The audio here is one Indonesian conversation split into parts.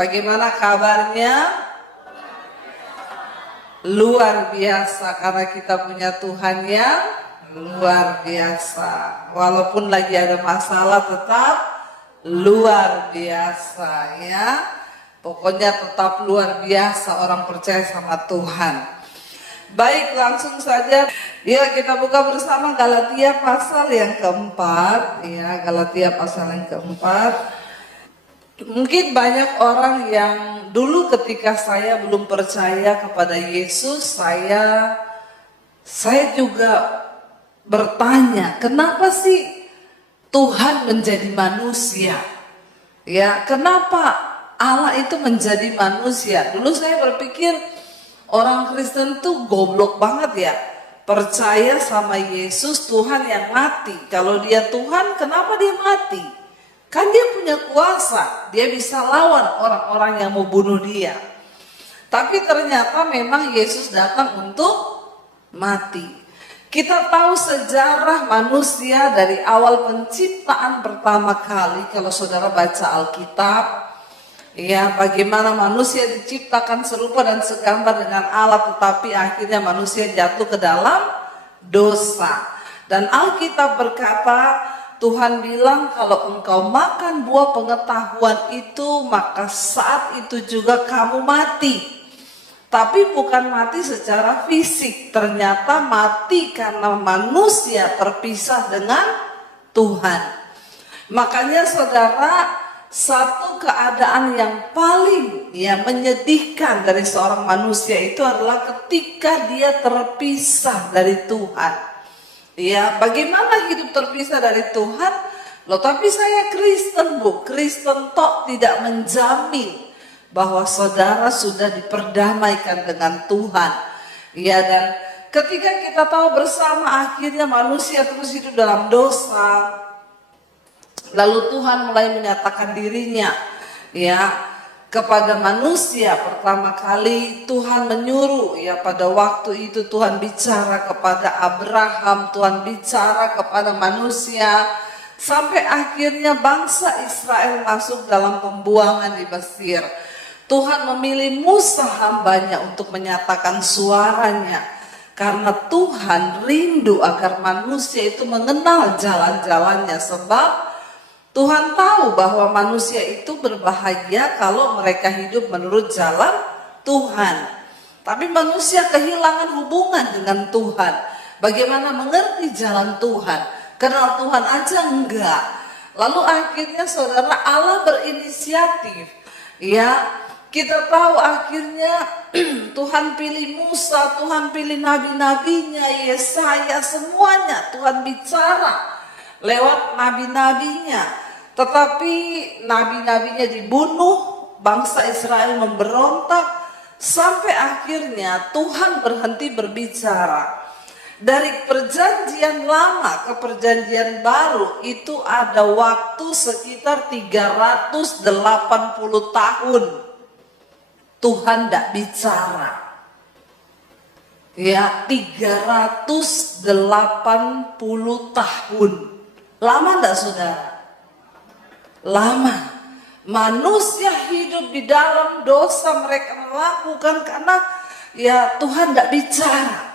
Bagaimana kabarnya? Luar biasa, karena kita punya Tuhan yang luar biasa. Walaupun lagi ada masalah tetap luar biasa ya. Pokoknya tetap luar biasa orang percaya sama Tuhan. Baik, langsung saja ya kita buka bersama Galatia pasal yang keempat ya, Galatia pasal yang keempat. Mungkin banyak orang yang dulu ketika saya belum percaya kepada Yesus, saya juga bertanya, kenapa sih Tuhan menjadi manusia? Ya, kenapa Allah itu menjadi manusia? Dulu saya berpikir orang Kristen tuh goblok banget ya. Percaya sama Yesus Tuhan yang mati. Kalau dia Tuhan, kenapa dia mati? Kan dia punya kuasa, dia bisa lawan orang-orang yang mau bunuh dia. Tapi ternyata memang Yesus datang untuk mati. Kita tahu sejarah manusia dari awal penciptaan pertama kali. Kalau saudara baca Alkitab, ya bagaimana manusia diciptakan serupa dan segambar dengan Allah, tetapi akhirnya manusia jatuh ke dalam dosa. Dan Alkitab berkata, Tuhan bilang kalau engkau makan buah pengetahuan itu, maka saat itu juga kamu mati. Tapi bukan mati secara fisik, ternyata mati karena manusia terpisah dengan Tuhan. Makanya saudara, satu keadaan yang paling menyedihkan dari seorang manusia itu adalah ketika dia terpisah dari Tuhan. Ya, bagaimana hidup terpisah dari Tuhan? Loh, tapi saya Kristen, Bu. Kristen tok tidak menjamin bahwa saudara sudah diperdamaikan dengan Tuhan. Ya, dan ketika kita tahu bersama akhirnya manusia terus hidup dalam dosa, lalu Tuhan mulai menyatakan dirinya ya kepada manusia. Pertama kali Tuhan menyuruh ya, pada waktu itu Tuhan bicara kepada Abraham, Tuhan bicara kepada manusia, sampai akhirnya bangsa Israel masuk dalam pembuangan di Mesir. Tuhan memilih Musa hambanya untuk menyatakan suaranya, karena Tuhan rindu agar manusia itu mengenal jalan-jalannya. Sebab Tuhan tahu bahwa manusia itu berbahaya kalau mereka hidup menurut jalan Tuhan. Tapi manusia kehilangan hubungan dengan Tuhan. Bagaimana mengerti jalan Tuhan? Kenal Tuhan aja enggak. Lalu akhirnya saudara, Allah berinisiatif. Ya, kita tahu akhirnya Tuhan pilih Musa, Tuhan pilih nabi-nabinya, Yesaya, semuanya Tuhan bicara lewat nabi-nabinya. Tetapi nabi-nabinya dibunuh, bangsa Israel memberontak, sampai akhirnya Tuhan berhenti berbicara. Dari perjanjian lama ke perjanjian baru itu ada waktu sekitar 380 tahun Tuhan tidak bicara. Ya, 380 tahun. Lama enggak saudara? Lama. Manusia hidup di dalam dosa, mereka melakukan karena ya Tuhan tidak bicara.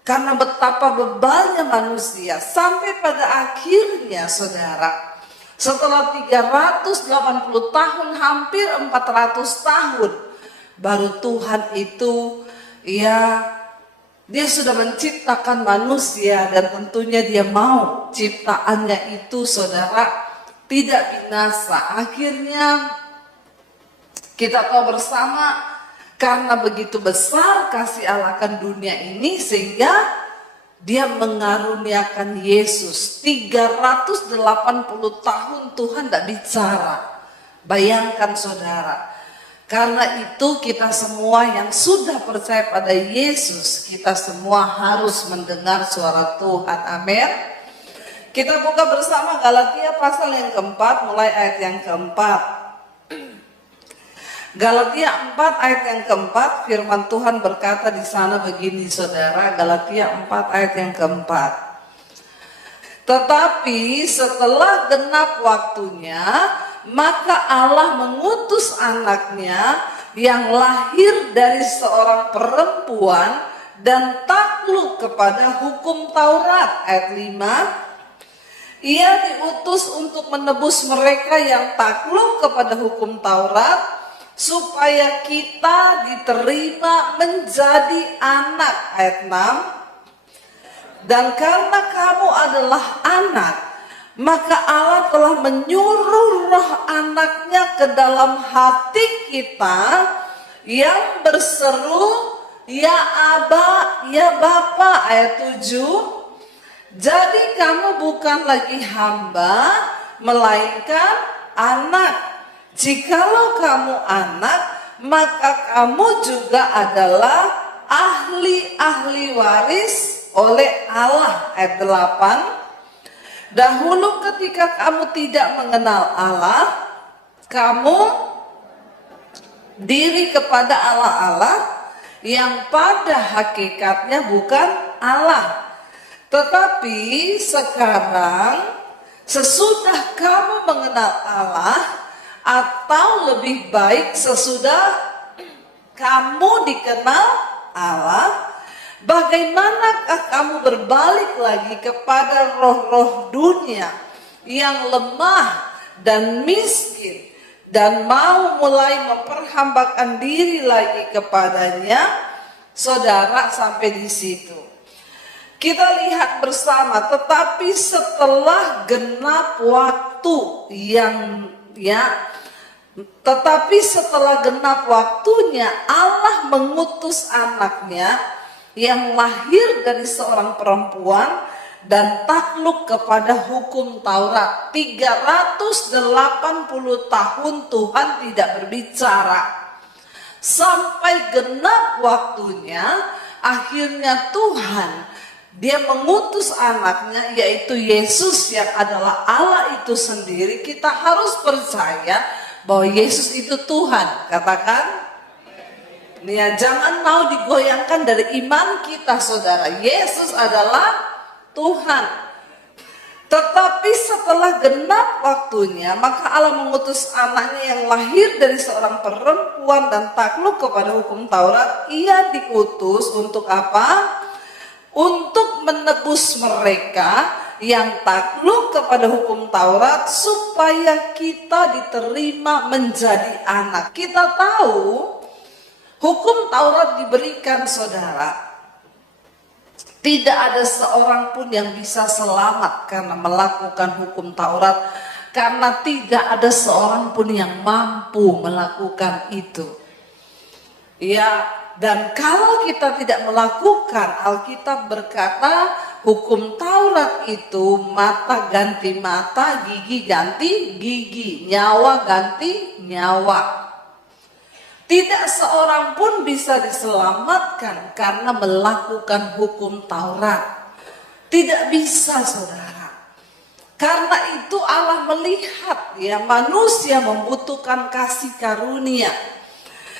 Karena betapa bebalnya manusia. Sampai pada akhirnya saudara, setelah 380 tahun, hampir 400 tahun, baru Tuhan itu dia sudah menciptakan manusia, dan tentunya dia mau ciptaannya itu saudara tidak binasa. Akhirnya kita tahu bersama, karena begitu besar kasih Allah akan dunia ini, sehingga dia mengaruniakan Yesus. 380 tahun Tuhan tidak bicara. Bayangkan saudara. Karena itu kita semua yang sudah percaya pada Yesus, kita semua harus mendengar suara Tuhan. Amin. Kita buka bersama Galatia pasal yang keempat, mulai ayat yang keempat. Galatia 4 ayat yang keempat, firman Tuhan berkata di sana begini saudara, Galatia 4 ayat yang keempat. Tetapi setelah genap waktunya, maka Allah mengutus anaknya yang lahir dari seorang perempuan dan takluk kepada hukum Taurat. Ayat 5, ia diutus untuk menebus mereka yang takluk kepada hukum Taurat, supaya kita diterima menjadi anak. Ayat 6, dan karena kamu adalah anak, maka Allah telah menyuruh roh anaknya ke dalam hati kita yang berseru, ya Aba, ya Bapa. Ayat 7, jadi kamu bukan lagi hamba, melainkan anak. Jikalau kamu anak, maka kamu juga adalah ahli-ahli waris oleh Allah. Ayat 8, dahulu ketika kamu tidak mengenal Allah, kamu diri kepada Allah-Allah yang pada hakikatnya bukan Allah. Tetapi sekarang sesudah kamu mengenal Allah, atau lebih baik sesudah kamu dikenal Allah, bagaimanakah kamu berbalik lagi kepada roh-roh dunia yang lemah dan miskin dan mau mulai memperhambakan diri lagi kepadanya? Saudara, sampai di situ kita lihat bersama. Tetapi setelah genap waktu tetapi setelah genap waktunya, Allah mengutus anaknya yang lahir dari seorang perempuan dan takluk kepada hukum Taurat. 380 tahun Tuhan tidak berbicara. Sampai genap waktunya, akhirnya Tuhan, dia mengutus anaknya, yaitu Yesus yang adalah Allah itu sendiri. Kita harus percaya bahwa Yesus itu Tuhan. Katakan, ya, jangan mau digoyangkan dari iman kita, saudara. Yesus adalah Tuhan. Tetapi setelah genap waktunya, maka Allah mengutus anaknya yang lahir dari seorang perempuan dan takluk kepada hukum Taurat. Ia diutus untuk apa? Untuk menebus mereka yang takluk kepada hukum Taurat, supaya kita diterima menjadi anak. Kita tahu hukum Taurat diberikan, saudara. Tidak ada seorang pun yang bisa selamat karena melakukan hukum Taurat, karena tidak ada seorang pun yang mampu melakukan itu. Ya, dan kalau kita tidak melakukan, Alkitab berkata hukum Taurat itu mata ganti mata, gigi ganti gigi, nyawa ganti nyawa. Tidak seorang pun bisa diselamatkan karena melakukan hukum Taurat. Tidak bisa, saudara. Karena itu Allah melihat ya manusia membutuhkan kasih karunia.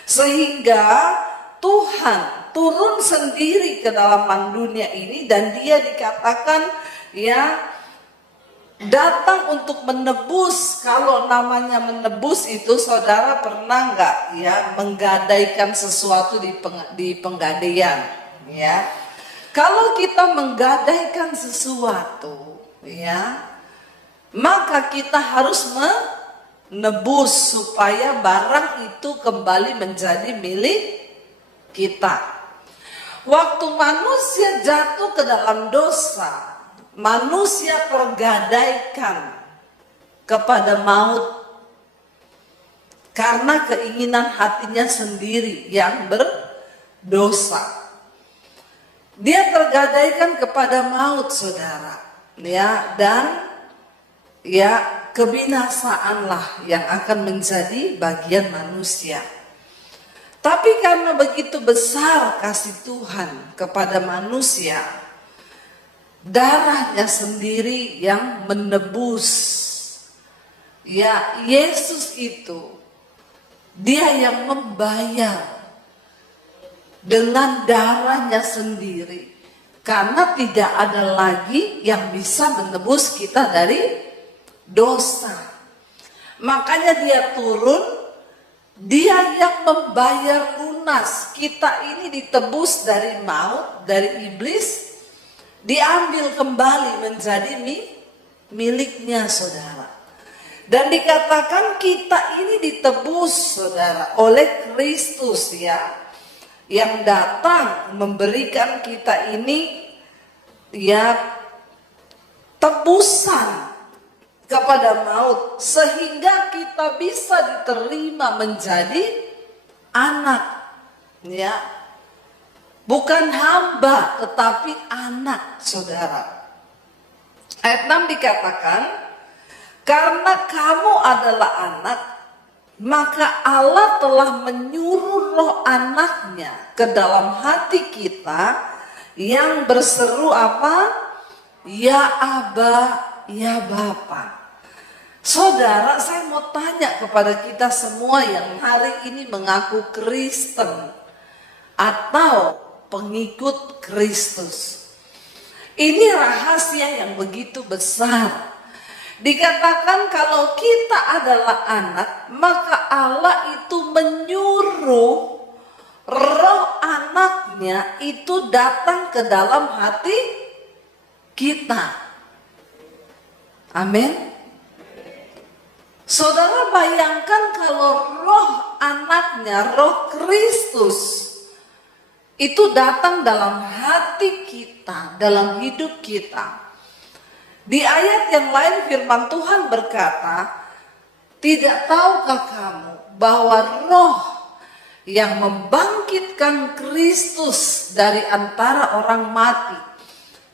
Sehingga Tuhan turun sendiri ke dalam dunia ini, dan dia dikatakan ya datang untuk menebus. Kalau namanya menebus itu, saudara pernah nggak ya menggadaikan sesuatu di penggadaian ya? Kalau kita menggadaikan sesuatu ya, maka kita harus menebus supaya barang itu kembali menjadi milik kita. Waktu manusia jatuh ke dalam dosa, manusia tergadaikan kepada maut karena keinginan hatinya sendiri yang berdosa. Dia tergadaikan kepada maut, saudara. Ya, dan ya kebinasaanlah yang akan menjadi bagian manusia. Tapi karena begitu besar kasih Tuhan kepada manusia, darahnya sendiri yang menebus. Ya, Yesus itu dia yang membayar dengan darahnya sendiri, karena tidak ada lagi yang bisa menebus kita dari dosa. Makanya dia turun, dia yang membayar lunas. Kita ini ditebus dari maut, dari iblis, diambil kembali menjadi miliknya, saudara. Dan dikatakan kita ini ditebus, saudara, oleh Kristus, ya, yang datang memberikan kita ini, ya, tebusan kepada maut, sehingga kita bisa diterima menjadi anak, ya, bukan hamba tetapi anak, saudara. Ayat 6 dikatakan, karena kamu adalah anak, maka Allah telah menyuruh roh anaknya ke dalam hati kita yang berseru apa? Ya Aba, ya Bapa. Saudara, saya mau tanya kepada kita semua yang hari ini mengaku Kristen atau pengikut Kristus. Ini rahasia yang begitu besar. Dikatakan kalau kita adalah anak, maka Allah itu menyuruh roh anaknya itu datang ke dalam hati kita. Amin. Saudara, bayangkan kalau roh anaknya, roh Kristus itu datang dalam hati kita, dalam hidup kita. Di ayat yang lain firman Tuhan berkata, tidak tahukah kamu bahwa roh yang membangkitkan Kristus dari antara orang mati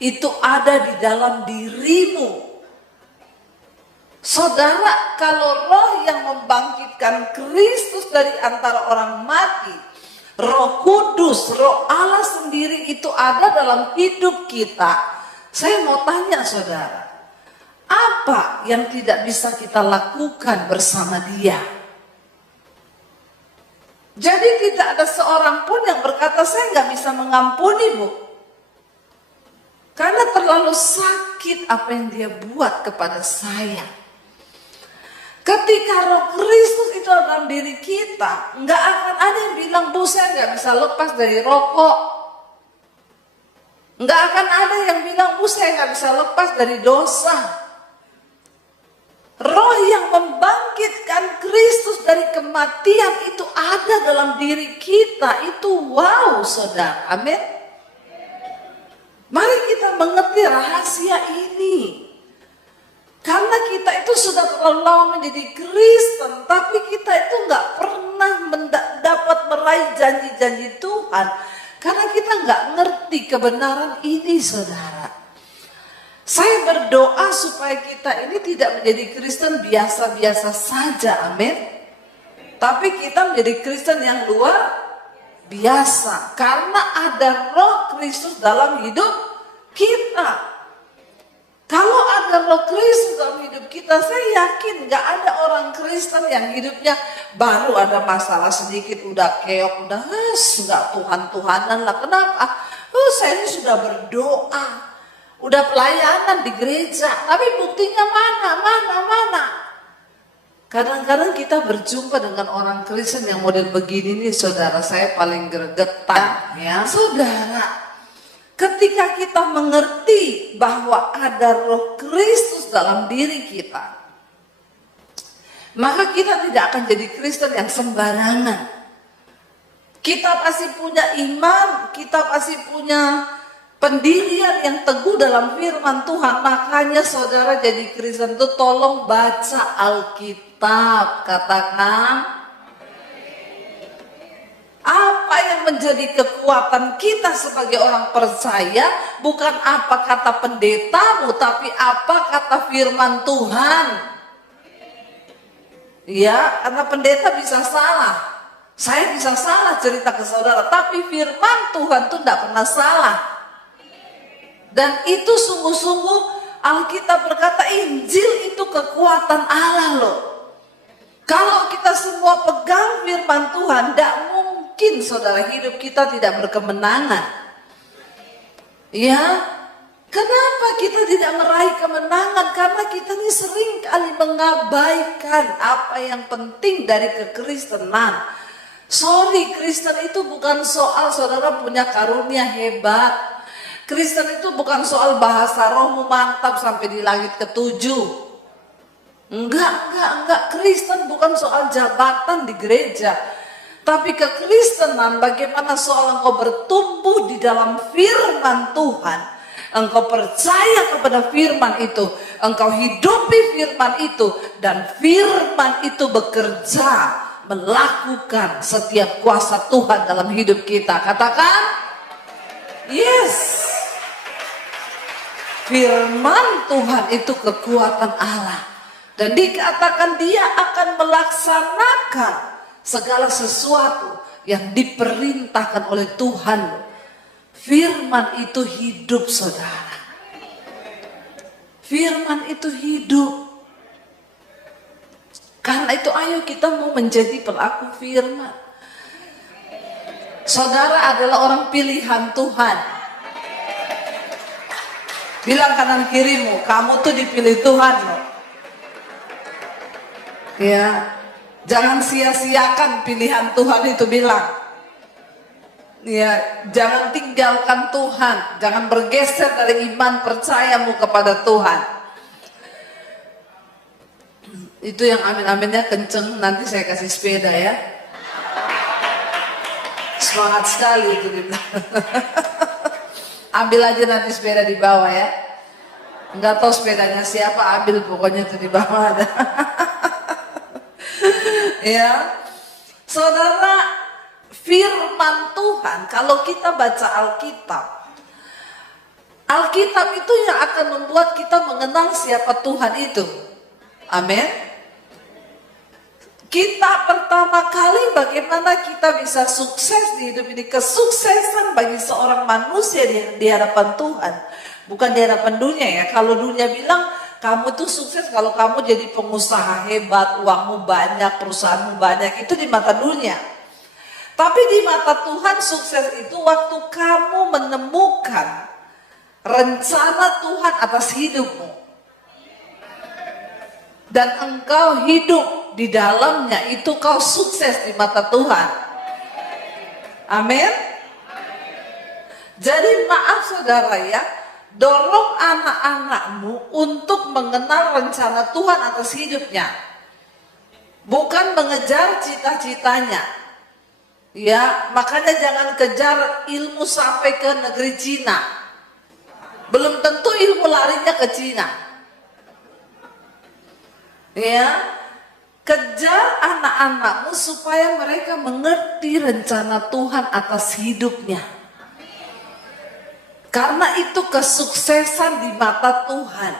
itu ada di dalam dirimu. Saudara, kalau roh yang membangkitkan Kristus dari antara orang mati, Roh Kudus, Roh Allah sendiri itu ada dalam hidup kita. Saya mau tanya saudara, apa yang tidak bisa kita lakukan bersama Dia? Jadi tidak ada seorang pun yang berkata, saya nggak bisa mengampuni, Bu, karena terlalu sakit apa yang Dia buat kepada saya. Ketika Roh Kristus itu dalam diri kita, nggak akan ada yang bilang, Bu, saya nggak bisa lepas dari rokok. Nggak akan ada yang bilang, Bu, saya nggak bisa lepas dari dosa. Roh yang membangkitkan Kristus dari kematian itu ada dalam diri kita. Itu wow, saudara. Amin. Mari kita mengerti rahasia ini. Karena kita itu sudah terlalu lama menjadi Kristen, tapi kita itu nggak pernah dapat meraih janji-janji Tuhan, karena kita nggak ngerti kebenaran ini, saudara. Saya berdoa supaya kita ini tidak menjadi Kristen biasa-biasa saja, amin. Tapi kita menjadi Kristen yang luar biasa, karena ada Roh Kristus dalam hidup kita. Kalau ada Roh Kristus dalam hidup kita, saya yakin gak ada orang Kristen yang hidupnya baru ada masalah sedikit udah keok, udah gak Tuhan-Tuhanan lah. Kenapa? Saya ini sudah berdoa, udah pelayanan di gereja, tapi buktinya mana? Kadang-kadang kita berjumpa dengan orang Kristen yang model begini nih, saudara, saya paling gregetan ya. Saudara, ketika kita mengerti bahwa ada Roh Kristus dalam diri kita, maka kita tidak akan jadi Kristen yang sembarangan. Kita pasti punya iman, kita pasti punya pendirian yang teguh dalam firman Tuhan. Makanya saudara jadi Kristen itu tolong baca Alkitab, katakan. Apa yang menjadi kekuatan kita sebagai orang percaya bukan apa kata pendetamu, tapi apa kata firman Tuhan. Ya, karena pendeta bisa salah, saya bisa salah cerita ke saudara, tapi firman Tuhan itu tidak pernah salah. Dan itu sungguh-sungguh Alkitab berkata Injil itu kekuatan Allah loh. Kalau kita semua pegang firman Tuhan, tidak mungkin saudara hidup kita tidak berkemenangan. Ya, Kenapa kita tidak meraih kemenangan? Karena kita ini sering kali mengabaikan apa yang penting dari kekristenan. Sorry, Kristen itu bukan soal saudara punya karunia hebat. Kristen itu bukan soal bahasa rohmu mantap sampai di langit ketujuh. Enggak. Kristen bukan soal jabatan di gereja. Tapi kekristenan bagaimana soal engkau bertumbuh di dalam firman Tuhan. Engkau percaya kepada firman itu, engkau hidupi firman itu, dan firman itu bekerja melakukan setiap kuasa Tuhan dalam hidup kita. Katakan, yes. Firman Tuhan itu kekuatan Allah, dan dikatakan dia akan melaksanakan segala sesuatu yang diperintahkan oleh Tuhan. Firman itu hidup, saudara. Firman itu hidup. Karena itu ayo kita mau menjadi pelaku firman. Saudara adalah orang pilihan Tuhan. Bilang kanan kirimu, kamu tuh dipilih Tuhan loh. Ya, jangan sia-siakan pilihan Tuhan itu, bilang. Ya, jangan tinggalkan Tuhan, jangan bergeser dari iman percayamu kepada Tuhan. Itu yang amin-aminnya kenceng, nanti saya kasih sepeda ya. Semangat sekali itu dibilang. Ambil aja nanti sepeda di bawah ya. Enggak tahu sepedanya siapa, ambil pokoknya itu di bawah ada. Ya, saudara. Firman Tuhan, kalau kita baca Alkitab itu yang akan membuat kita mengenal siapa Tuhan itu. Amin. Kita pertama kali bagaimana kita bisa sukses di hidup ini. Kesuksesan bagi seorang manusia di hadapan Tuhan, bukan di hadapan dunia ya. Kalau dunia bilang kamu tuh sukses kalau kamu jadi pengusaha hebat, uangmu banyak, perusahaanmu banyak, itu di mata dunia. Tapi di mata Tuhan sukses itu waktu kamu menemukan rencana Tuhan atas hidupmu. Dan engkau hidup di dalamnya, itu kau sukses di mata Tuhan. Amin. Jadi maaf saudara ya, dorong anak-anakmu untuk mengenal rencana Tuhan atas hidupnya. Bukan mengejar cita-citanya. Ya, makanya jangan kejar ilmu sampai ke negeri Cina. Belum tentu ilmu larinya ke Cina. Ya, kejar anak-anakmu supaya mereka mengerti rencana Tuhan atas hidupnya. Karena itu kesuksesan di mata Tuhan.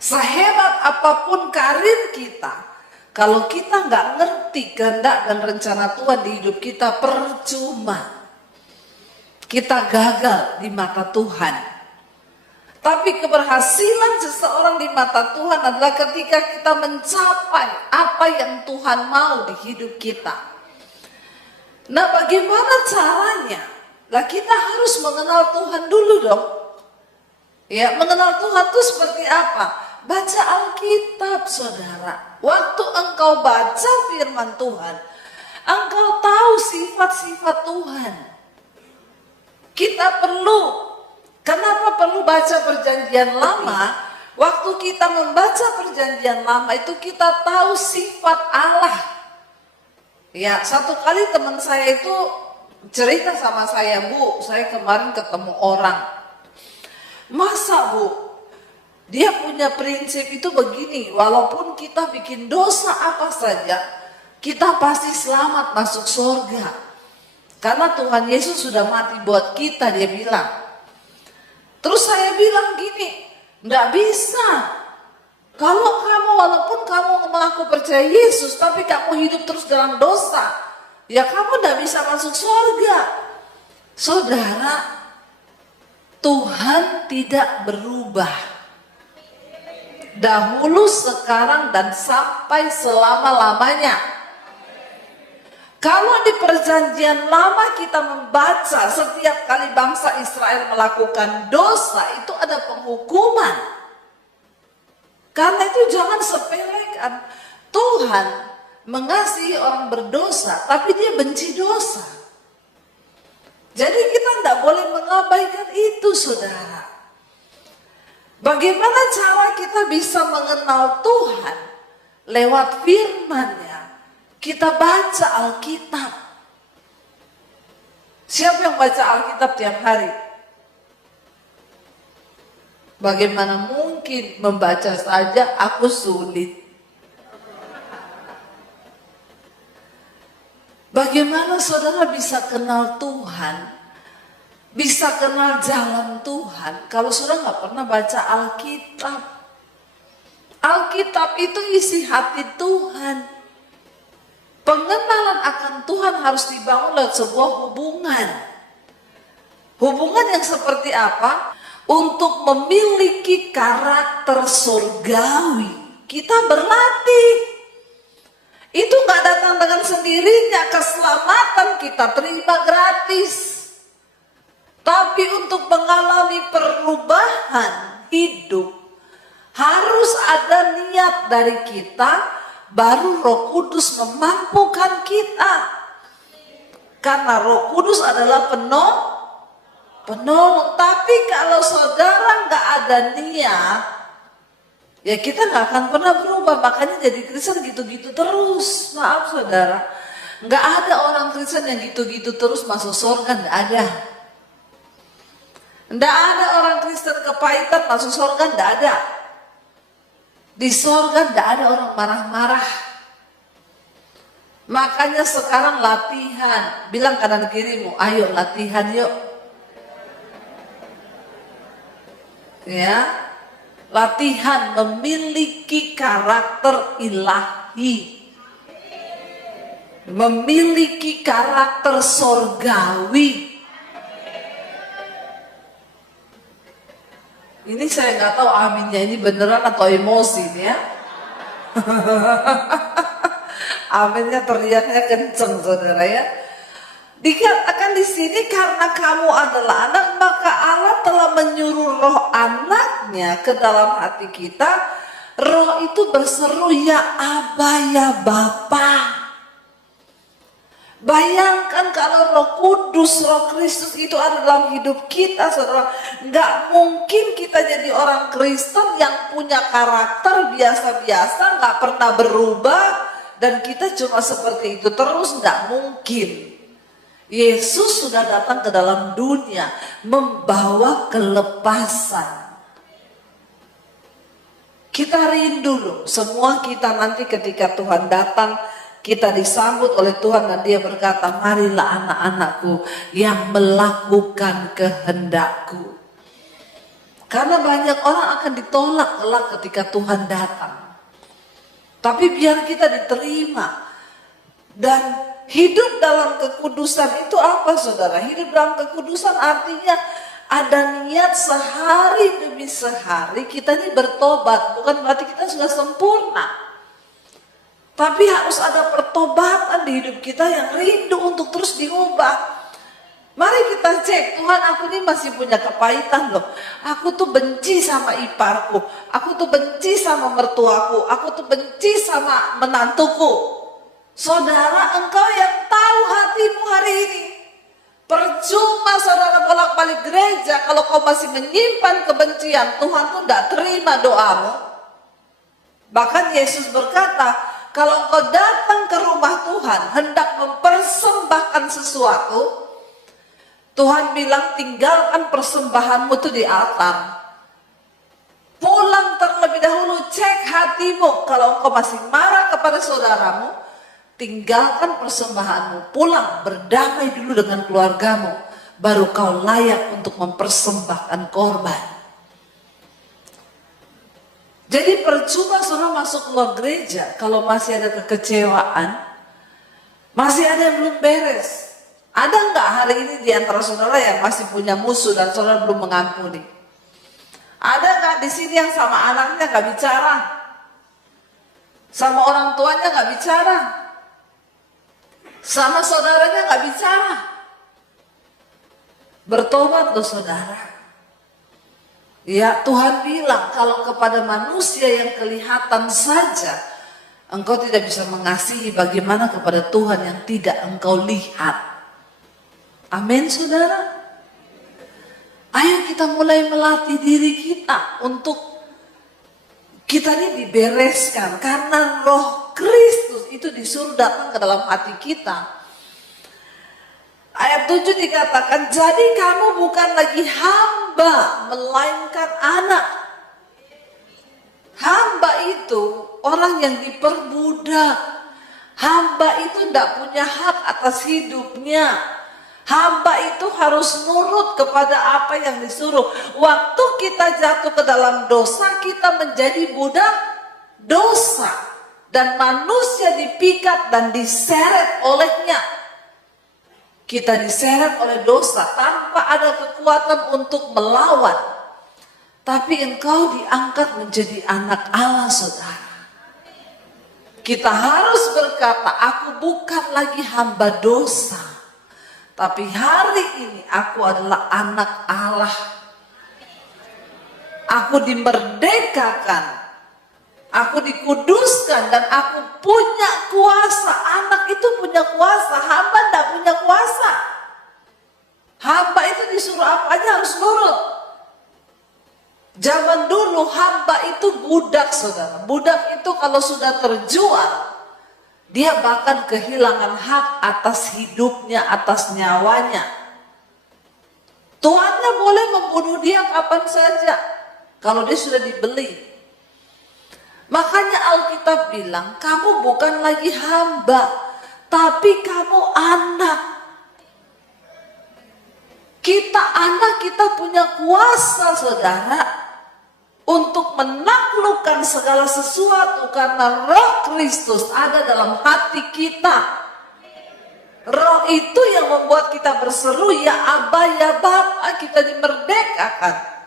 Sehebat apapun karir kita, kalau kita nggak ngerti kehendak dan rencana Tuhan di hidup kita, percuma. Kita gagal di mata Tuhan. Tapi keberhasilan seseorang di mata Tuhan adalah ketika kita mencapai apa yang Tuhan mau di hidup kita. Nah, bagaimana caranya? Lah kita harus mengenal Tuhan dulu dong. Ya, mengenal Tuhan itu seperti apa? Baca Alkitab, saudara. Waktu engkau baca firman Tuhan, engkau tahu sifat-sifat Tuhan. Kita kenapa perlu baca perjanjian lama? Waktu kita membaca perjanjian lama itu kita tahu sifat Allah. Ya, satu kali teman saya itu cerita sama saya, Bu, saya kemarin ketemu orang. Masa Bu? Dia punya prinsip itu begini, walaupun kita bikin dosa apa saja, kita pasti selamat masuk surga. Karena Tuhan Yesus sudah mati buat kita, dia bilang. Terus saya bilang gini, enggak bisa. Kalau kamu, walaupun kamu mengaku percaya Yesus, tapi kamu hidup terus dalam dosa, ya kamu enggak bisa masuk surga. Saudara, Tuhan tidak berubah. Dahulu, sekarang, dan sampai selama-lamanya. Kalau di perjanjian lama kita membaca setiap kali bangsa Israel melakukan dosa itu ada penghukuman. Karena itu jangan sepelekan. Tuhan mengasihi orang berdosa, tapi dia benci dosa. Jadi kita tidak boleh mengabaikan itu, saudara. Bagaimana cara kita bisa mengenal Tuhan? Lewat firman-Nya. Kita baca Alkitab. Siapa yang baca Alkitab tiap hari? Bagaimana mungkin membaca saja aku sulit? Bagaimana saudara bisa kenal Tuhan? Bisa kenal jalan Tuhan kalau saudara nggak pernah baca Alkitab? Alkitab itu isi hati Tuhan. Pengenalan akan Tuhan harus dibangun lewat sebuah hubungan. Hubungan yang seperti apa? Untuk memiliki karakter surgawi, kita berlatih. Itu gak datang dengan sendirinya, keselamatan kita terima gratis. Tapi untuk mengalami perubahan hidup, harus ada niat dari kita. Baru Roh Kudus memampukan kita. Karena Roh Kudus adalah penolong. Tapi kalau saudara nggak ada niat, ya kita nggak akan pernah berubah. Makanya jadi Kristen gitu-gitu terus. Maaf saudara, nggak ada orang Kristen yang gitu-gitu terus masuk surga, nggak ada. Nggak ada orang Kristen kepahitan masuk surga, nggak ada. Di sorga tidak ada orang marah-marah. Makanya sekarang latihan. Bilang kanan kirimu, ayo latihan yuk. Ya, latihan memiliki karakter ilahi. Memiliki karakter sorgawi. Ini saya nggak tahu aminnya ini beneran atau emosi nih ya. Aminnya teriaknya kenceng saudara ya. Dikatakan di sini karena kamu adalah anak maka Allah telah menyuruh roh anaknya ke dalam hati kita. Roh itu berseru ya Aba ya Bapa. Bayangkan kalau Roh Kudus, Roh Kristus itu ada dalam hidup kita, saudara. Nggak mungkin kita jadi orang Kristen yang punya karakter biasa-biasa, nggak pernah berubah, dan kita cuma seperti itu terus, nggak mungkin. Yesus sudah datang ke dalam dunia membawa kelepasan. Kita rindu loh, semua kita nanti ketika Tuhan datang, kita disambut oleh Tuhan dan dia berkata, marilah anak-anakku yang melakukan kehendakku. Karena banyak orang akan ditolak kelak ketika Tuhan datang. Tapi biar kita diterima. Dan hidup dalam kekudusan itu apa saudara? Hidup dalam kekudusan artinya ada niat sehari demi sehari kita ini bertobat. Bukan berarti kita sudah sempurna. Tapi harus ada pertobatan di hidup kita yang rindu untuk terus diubah. Mari kita cek, Tuhan aku ini masih punya kepahitan loh. Aku tuh benci sama iparku. Aku tuh benci sama mertuaku. Aku tuh benci sama menantuku. Saudara, engkau yang tahu hatimu hari ini. Percuma saudara bolak-balik gereja kalau kau masih menyimpan kebencian. Tuhan tuh tidak terima doamu. Bahkan Yesus berkata, kalau kau datang ke rumah Tuhan hendak mempersembahkan sesuatu, Tuhan bilang tinggalkan persembahanmu itu di altar. Pulang terlebih dahulu, cek hatimu. Kalau kau masih marah kepada saudaramu, tinggalkan persembahanmu. Pulang, berdamai dulu dengan keluargamu. Baru kau layak untuk mempersembahkan korban. Jadi percuma saudara masuk luar gereja kalau masih ada kekecewaan, masih ada yang belum beres. Ada nggak hari ini di antara saudara yang masih punya musuh dan saudara belum mengampuni? Ada nggak di sini yang sama anaknya nggak bicara, sama orang tuanya nggak bicara, Sama saudaranya nggak bicara. Bertobat loh saudara. Ya Tuhan bilang kalau kepada manusia yang kelihatan saja engkau tidak bisa mengasihi, bagaimana kepada Tuhan yang tidak engkau lihat. Amin saudara. Ayo kita mulai melatih diri kita untuk kita ini dibereskan. Karena Roh Kristus itu disuruh datang ke dalam hati kita. Ayat 7 dikatakan, jadi kamu bukan lagi hamba, melainkan anak. Hamba itu orang yang diperbudak. Hamba itu tidak punya hak atas hidupnya. Hamba itu harus nurut kepada apa yang disuruh. Waktu kita jatuh ke dalam dosa, kita menjadi budak dosa. Dan manusia dipikat dan diseret olehnya. Kita diseret oleh dosa tanpa ada kekuatan untuk melawan. Tapi engkau diangkat menjadi anak Allah saudara. Kita harus berkata, aku bukan lagi hamba dosa. Tapi hari ini aku adalah anak Allah. Aku dimerdekakan. Aku dikuduskan dan aku punya kuasa. Anak itu punya kuasa, hamba tidak punya kuasa. Hamba itu disuruh apa aja harus nurut. Zaman dulu hamba itu budak saudara. Budak itu kalau sudah terjual, dia bahkan kehilangan hak atas hidupnya, atas nyawanya. Tuannya boleh membunuh dia kapan saja kalau dia sudah dibeli. Makanya Alkitab bilang, kamu bukan lagi hamba, tapi kamu anak. Kita anak, kita punya kuasa saudara untuk menaklukkan segala sesuatu karena Roh Kristus ada dalam hati kita. Roh itu yang membuat kita berseru, ya Aba, ya Bapa, kita dimerdekakan.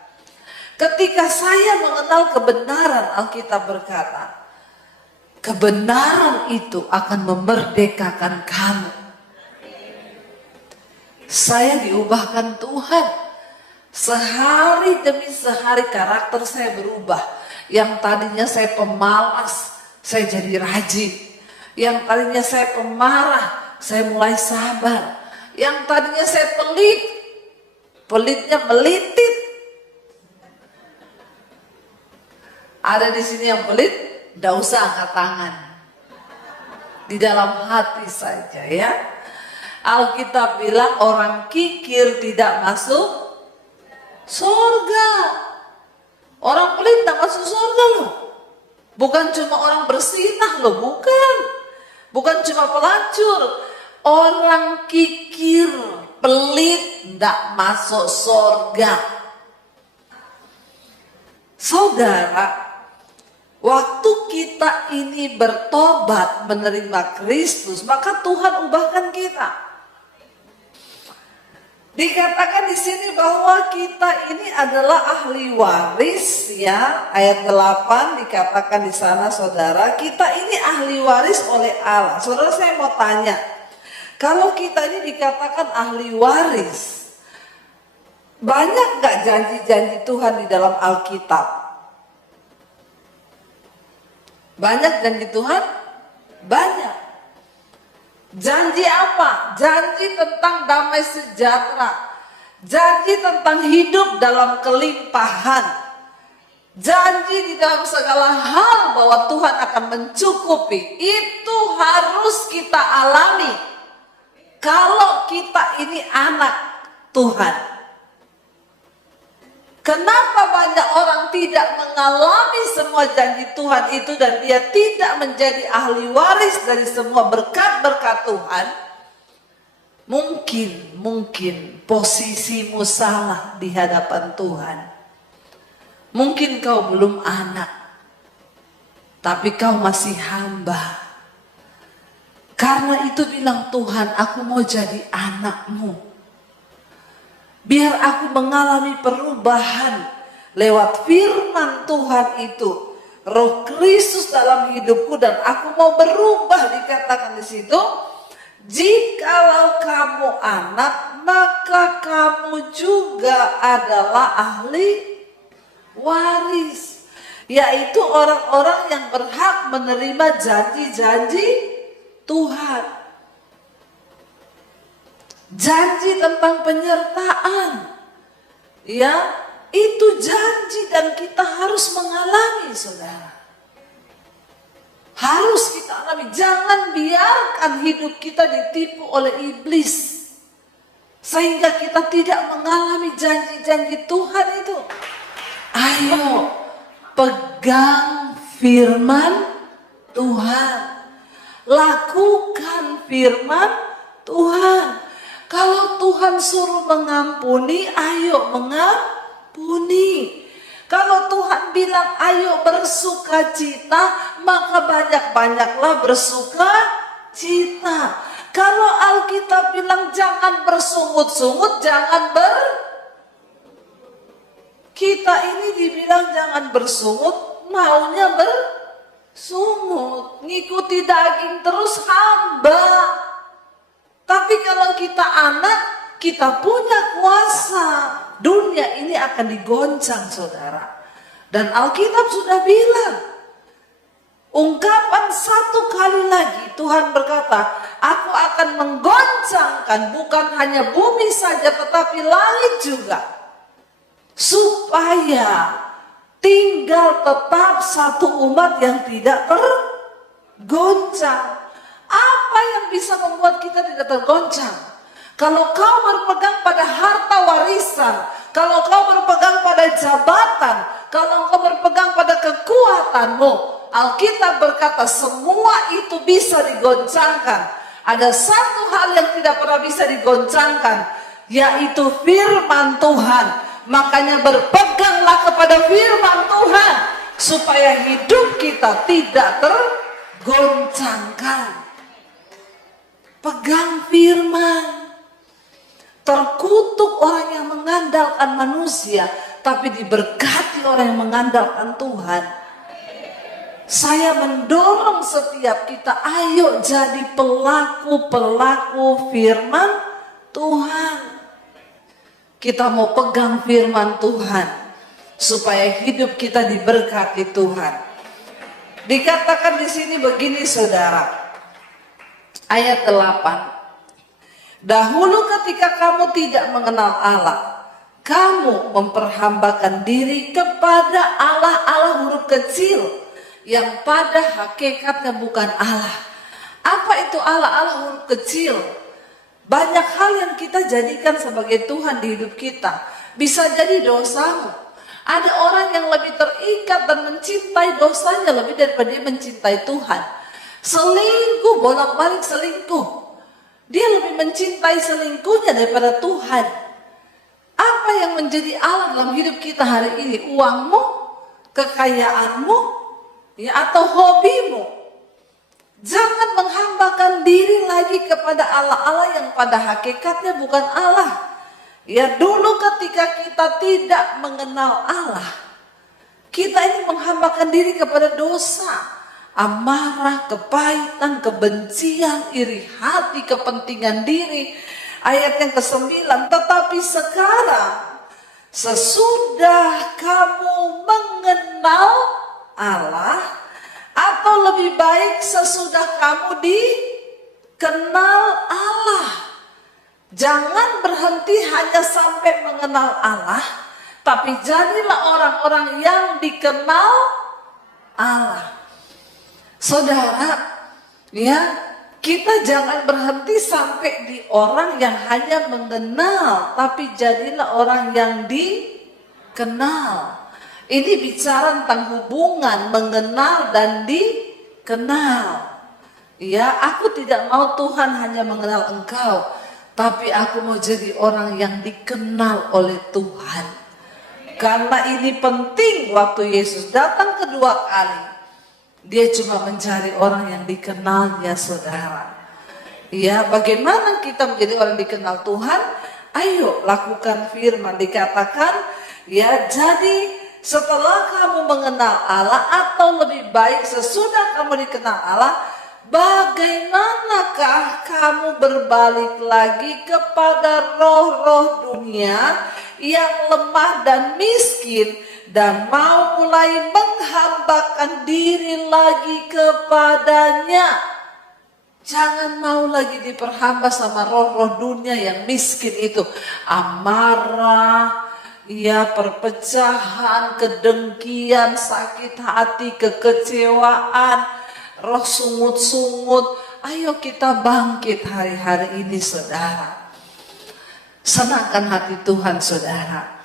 Ketika saya mengenal kebenaran, Alkitab berkata, kebenaran itu akan memerdekakan kamu. Saya diubahkan Tuhan. Sehari demi sehari karakter saya berubah. Yang tadinya saya pemalas, saya jadi rajin. Yang tadinya saya pemarah, saya mulai sabar. Yang tadinya saya pelit, pelitnya melitit. Ada di sini yang pelit, tidak usah angkat tangan. Di dalam hati saja ya. Alkitab bilang orang kikir tidak masuk surga. Orang pelit tidak masuk surga loh. Bukan cuma orang bersinah loh, bukan. Bukan cuma pelacur. Orang kikir, pelit tidak masuk surga. Saudara, waktu kita ini bertobat menerima Kristus, maka Tuhan ubahkan kita. Dikatakan di sini bahwa kita ini adalah ahli waris ya. Ayat 8 dikatakan di sana saudara, kita ini ahli waris oleh Allah. Saudara, saya mau tanya, kalau kita ini dikatakan ahli waris, banyak gak janji-janji Tuhan di dalam Alkitab? Banyak janji Tuhan? Banyak. Janji apa? Janji tentang damai sejahtera. Janji tentang hidup dalam kelimpahan. Janji di dalam segala hal bahwa Tuhan akan mencukupi. Itu harus kita alami. Kalau kita ini anak Tuhan. Kenapa banyak orang tidak mengalami semua janji Tuhan itu dan dia tidak menjadi ahli waris dari semua berkat-berkat Tuhan? Mungkin posisimu salah di hadapan Tuhan. Mungkin kau belum anak, tapi kau masih hamba. Karena itu bilang Tuhan, aku mau jadi anakmu. Biar aku mengalami perubahan lewat firman Tuhan itu. Roh Kristus dalam hidupku dan aku mau berubah, dikatakan di situ. Jikalau kamu anak, maka kamu juga adalah ahli waris, yaitu orang-orang yang berhak menerima janji-janji Tuhan. Janji tentang penyertaan, ya, itu janji dan kita harus mengalami, saudara. Harus kita alami. Jangan biarkan hidup kita ditipu oleh iblis, sehingga kita tidak mengalami janji-janji Tuhan itu. Ayo, pegang firman Tuhan. Lakukan firman Tuhan. Kalau Tuhan suruh mengampuni, ayo mengampuni. Kalau Tuhan bilang ayo bersukacita, maka banyak-banyaklah bersukacita. Kalau Alkitab bilang jangan bersungut-sungut, kita ini dibilang jangan bersungut, maunya bersungut, ngikuti daging terus hamba. Tapi kalau kita anak, kita punya kuasa. Dunia ini akan digoncang, saudara. Dan Alkitab sudah bilang, ungkapan satu kali lagi Tuhan berkata, aku akan menggoncangkan bukan hanya bumi saja tetapi langit juga, supaya tinggal tetap satu umat yang tidak tergoncang. Apa yang bisa membuat kita tidak tergoncang? Kalau kau berpegang pada harta warisan, kalau kau berpegang pada jabatan, kalau kau berpegang pada kekuatanmu, Alkitab berkata semua itu bisa digoncangkan. Ada satu hal yang tidak pernah bisa digoncangkan, yaitu firman Tuhan. Makanya berpeganglah kepada firman Tuhan, supaya hidup kita tidak tergoncangkan. Pegang firman. Terkutuk orang yang mengandalkan manusia, tapi diberkati orang yang mengandalkan Tuhan. Saya mendorong setiap kita, ayo jadi pelaku-pelaku firman Tuhan. Kita mau pegang firman Tuhan, supaya hidup kita diberkati Tuhan. Dikatakan di sini begini, saudara, ayat 8. Dahulu ketika kamu tidak mengenal Allah, kamu memperhambakan diri kepada Allah huruf kecil, yang pada hakikatnya bukan Allah. Apa itu Allah huruf kecil? Banyak hal yang kita jadikan sebagai Tuhan di hidup kita. Bisa jadi dosamu. Ada orang yang lebih terikat dan mencintai dosanya lebih daripada dia mencintai Tuhan. Selingkuh, bolak-balik selingkuh. Dia lebih mencintai selingkuhnya daripada Tuhan. Apa yang menjadi Allah dalam hidup kita hari ini? Uangmu, kekayaanmu, ya, atau hobimu? Jangan menghambakan diri lagi kepada Allah yang pada hakikatnya bukan Allah. Ya, dulu ketika kita tidak mengenal Allah, kita ini menghambakan diri kepada dosa. Amarah, kepahitan, kebencian, iri hati, kepentingan diri. Ayat yang ke-9, tetapi sekarang sesudah kamu mengenal Allah, atau lebih baik sesudah kamu dikenal Allah. Jangan berhenti hanya sampai mengenal Allah, tapi jadilah orang-orang yang dikenal Allah. Saudara, ya, kita jangan berhenti sampai di orang yang hanya mengenal, tapi jadilah orang yang dikenal. Ini bicara tentang hubungan mengenal dan dikenal. Ya, aku tidak mau Tuhan hanya mengenal engkau, tapi aku mau jadi orang yang dikenal oleh Tuhan. Karena ini penting. Waktu Yesus datang kedua kali, dia cuma mencari orang yang dikenalnya, saudara. Ya, bagaimana kita menjadi orang dikenal Tuhan? Ayo lakukan firman. Dikatakan, ya, jadi setelah kamu mengenal Allah, atau lebih baik sesudah kamu dikenal Allah, Bagaimanakah kamu berbalik lagi kepada roh-roh dunia yang lemah dan miskin dan mau mulai menghambakan diri lagi kepadanya? Jangan mau lagi diperhamba sama roh-roh dunia yang miskin itu. Amarah, ya, perpecahan, kedengkian, sakit hati, kekecewaan, roh sungut-sungut. Ayo kita bangkit hari-hari ini saudara. Senangkan hati Tuhan saudara.